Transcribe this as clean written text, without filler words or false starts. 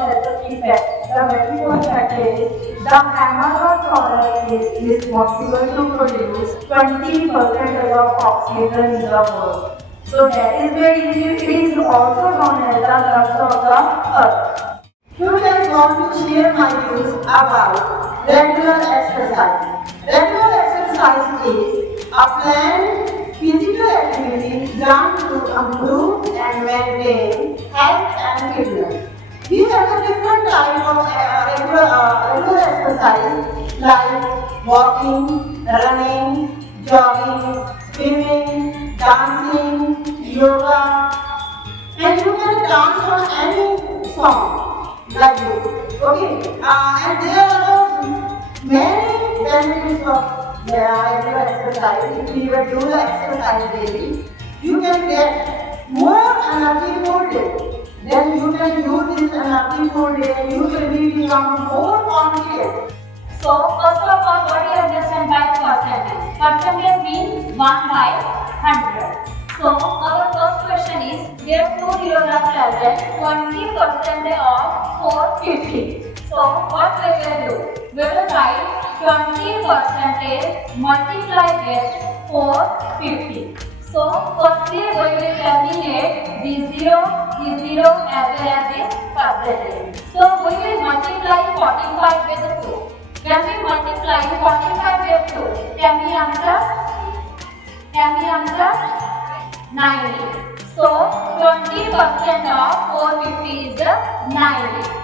as the key fact. The very first fact is the hammer solar is responsible to produce 20% of oxygen in the world. So that is why it is also known as the lungs of the earth. Today I want to share my views about regular exercise. Regular exercise is a planned physical activity done to improve and maintain health and fitness. We have a different type of regular exercise like walking, running, jogging, swimming, dancing, yoga, and you can dance on any song like this. Okay, and there are many benefits of regular exercise. If you will do the exercise daily, you can get more energy for day. Then you can use this energy for day and you will become more confident. So, first of all, what do you understand by percentage? Percentage means 1 by 100. So, our first question is, there are 2 kilograms present, 20% of 450. So, what we will do? We will write 20% multiplied with 450. So, firstly we will terminate the zero as well as this percentage. So, we will multiply 45 with 2. When we multiply 45 with 2, can we answer 90. So 20% of 450 is 90.